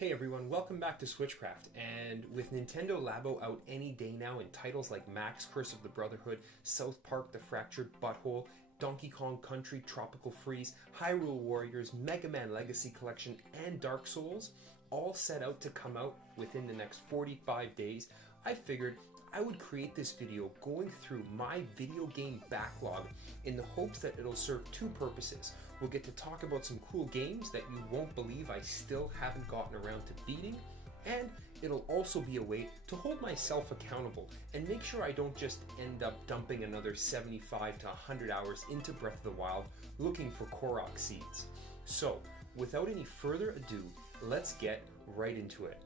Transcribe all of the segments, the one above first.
Hey everyone, welcome back to Switchcraft, and with Nintendo Labo out any day now in titles like Max Curse of the Brotherhood, South Park The Fractured Butthole, Donkey Kong Country Tropical Freeze, Hyrule Warriors, Mega Man Legacy Collection, and Dark Souls, all set out to come out within the next 45 days, I figured I would create this video going through my video game backlog in the hopes that it'll serve two purposes. We'll get to talk about some cool games that you won't believe I still haven't gotten around to beating, and it'll also be a way to hold myself accountable and make sure I don't just end up dumping another 75 to 100 hours into Breath of the Wild looking for Korok seeds. So, without any further ado, let's get right into it.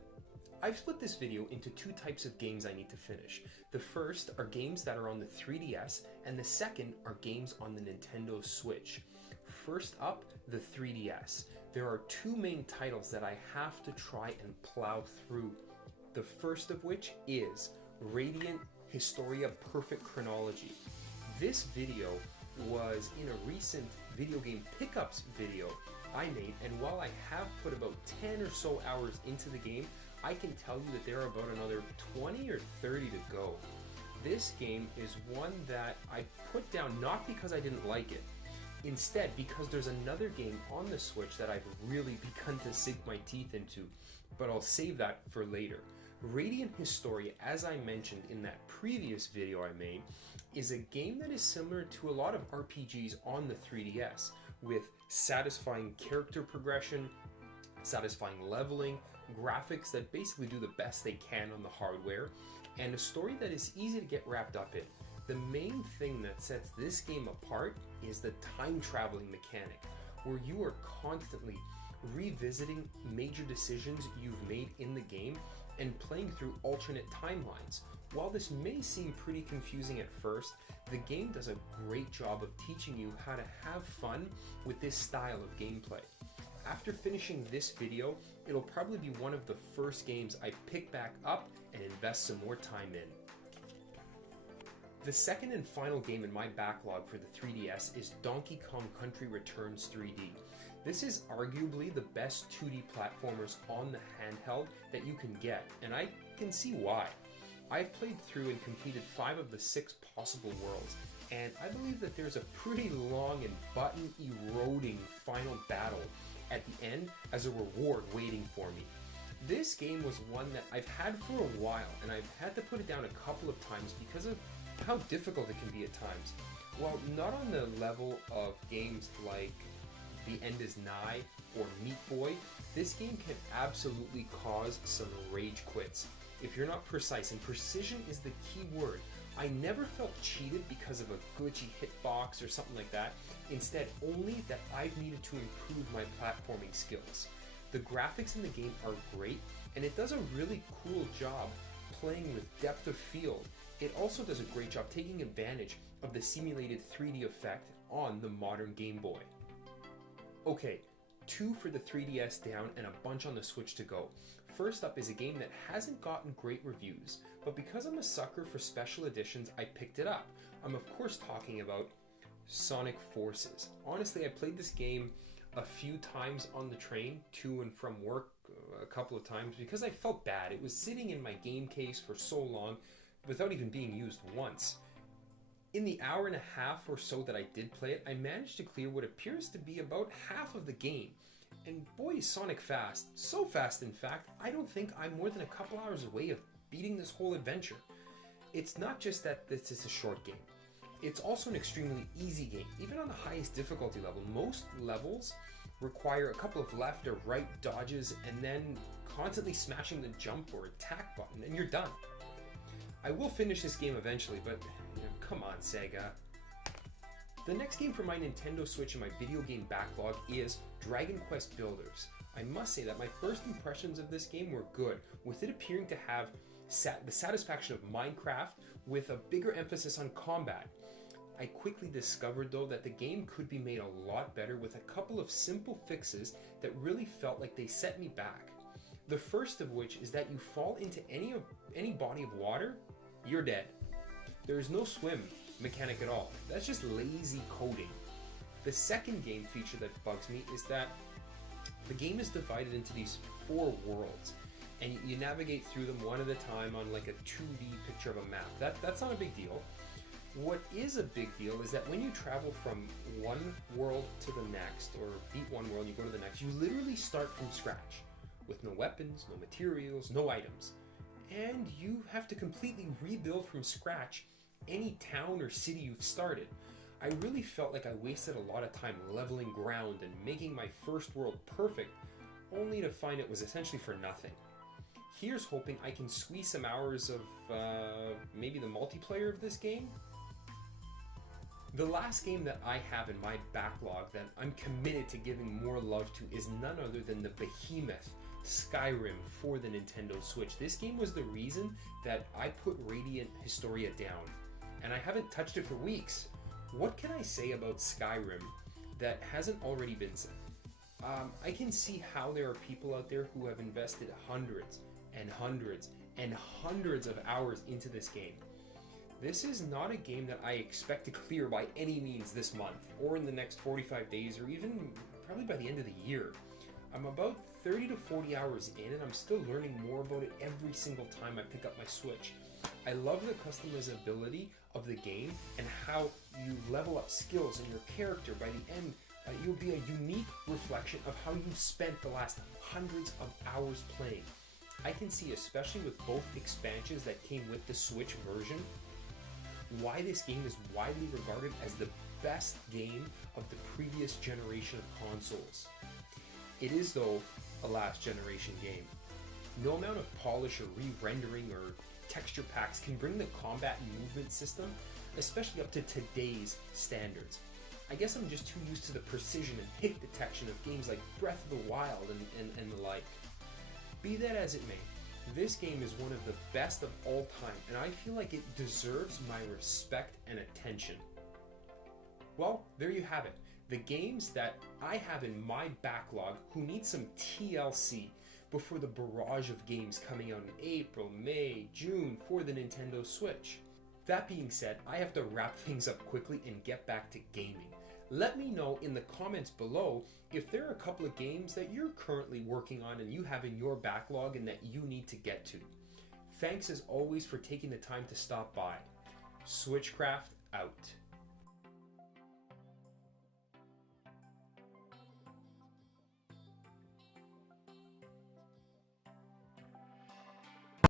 I've split this video into two types of games I need to finish. The first are games that are on the 3DS, and the second are games on the Nintendo Switch. First up, the 3DS. There are two main titles that I have to try and plow through. The first of which is Radiant Historia Perfect Chronology. This video was in a recent video game pickups video I made, and while I have put about 10 or so hours into the game, I can tell you that there are about another 20 or 30 to go. This game is one that I put down not because I didn't like it, instead because there's another game on the Switch that I've really begun to sink my teeth into, but I'll save that for later. Radiant Historia, as I mentioned in that previous video I made, is a game that is similar to a lot of RPGs on the 3DS, with satisfying character progression, satisfying leveling, graphics that basically do the best they can on the hardware, and a story that is easy to get wrapped up in. The main thing that sets this game apart is the time traveling mechanic, where you are constantly revisiting major decisions you've made in the game and playing through alternate timelines. While this may seem pretty confusing at first, the game does a great job of teaching you how to have fun with this style of gameplay. After finishing this video, it'll probably be one of the first games I pick back up and invest some more time in. The second and final game in my backlog for the 3DS is Donkey Kong Country Returns 3D. This is arguably the best 2D platformers on the handheld that you can get, and I can see why. I've played through and completed 5 of the 6 possible worlds, and I believe that there's a pretty long and button-eroding final battle at the end as a reward waiting for me. This game was one that I've had for a while, and I've had to put it down a couple of times because of how difficult it can be at times. While not on the level of games like The End Is Nigh or Meat Boy, this game can absolutely cause some rage quits if you're not precise, and precision is the key word. I never felt cheated because of a glitchy hitbox or something like that. Instead, only that I've needed to improve my platforming skills. The graphics in the game are great, and it does a really cool job playing with depth of field. It also does a great job taking advantage of the simulated 3D effect on the modern Game Boy. Okay, 2 for the 3DS down and a bunch on the Switch to go. First up is a game that hasn't gotten great reviews, but because I'm a sucker for special editions, I picked it up. I'm of course talking about Sonic Forces. Honestly, I played this game a few times on the train to and from work, a couple of times, because I felt bad. It was sitting in my game case for so long without even being used once. In the hour and a half or so that I did play it, I managed to clear what appears to be about half of the game. And boy is Sonic fast. So fast, in fact, I don't think I'm more than a couple hours away of beating this whole adventure. It's not just that this is a short game. It's also an extremely easy game. Even on the highest difficulty level, most levels require a couple of left or right dodges and then constantly smashing the jump or attack button, and you're done. I will finish this game eventually, but come on, Sega. The next game for my Nintendo Switch in my video game backlog is Dragon Quest Builders. I must say that my first impressions of this game were good, with it appearing to have the satisfaction of Minecraft with a bigger emphasis on combat. I quickly discovered though that the game could be made a lot better with a couple of simple fixes that really felt like they set me back. The first of which is that you fall into any body of water, you're dead. There is no swim mechanic at all. That's just lazy coding. The second game feature that bugs me is that The game is divided into these 4 worlds, and you navigate through them one at a time on like a 2D picture of a map. That's not a big deal. What is a big deal is that when you travel from one world to the next, or beat one world, you go to the next, you literally start from scratch, with no weapons, no materials, no items. And you have to completely rebuild from scratch any town or city you've started. I really felt like I wasted a lot of time leveling ground and making my first world perfect, only to find it was essentially for nothing. Here's hoping I can squeeze some hours of maybe the multiplayer of this game. The last game that I have in my backlog that I'm committed to giving more love to is none other than the behemoth Skyrim for the Nintendo Switch. This game was the reason that I put Radiant Historia down, and I haven't touched it for weeks. What can I say about Skyrim that hasn't already been said? I can see how there are people out there who have invested hundreds and hundreds and hundreds of hours into this game. This is not a game that I expect to clear by any means this month, or in the next 45 days, or even probably by the end of the year. I'm about 30 to 40 hours in, and I'm still learning more about it every single time I pick up my Switch. I love the customizability of the game and how you level up skills in your character. By the end, you'll be a unique reflection of how you spent the last hundreds of hours playing. I can see, especially with both expansions that came with the Switch version, why this game is widely regarded as the best game of the previous generation of consoles. It is, though, a last generation game. No amount of polish or re-rendering or texture packs can bring the combat and movement system, especially up to today's standards. I guess I'm just too used to the precision and hit detection of games like Breath of the Wild and the like. Be that as it may, this game is one of the best of all time, and I feel like it deserves my respect and attention. Well, there you have it. The games that I have in my backlog who need some TLC before the barrage of games coming out in April, May, June for the Nintendo Switch. That being said, I have to wrap things up quickly and get back to gaming. Let me know in the comments below if there are a couple of games that you're currently working on and you have in your backlog and that you need to get to. Thanks as always for taking the time to stop by. Switchcraft out.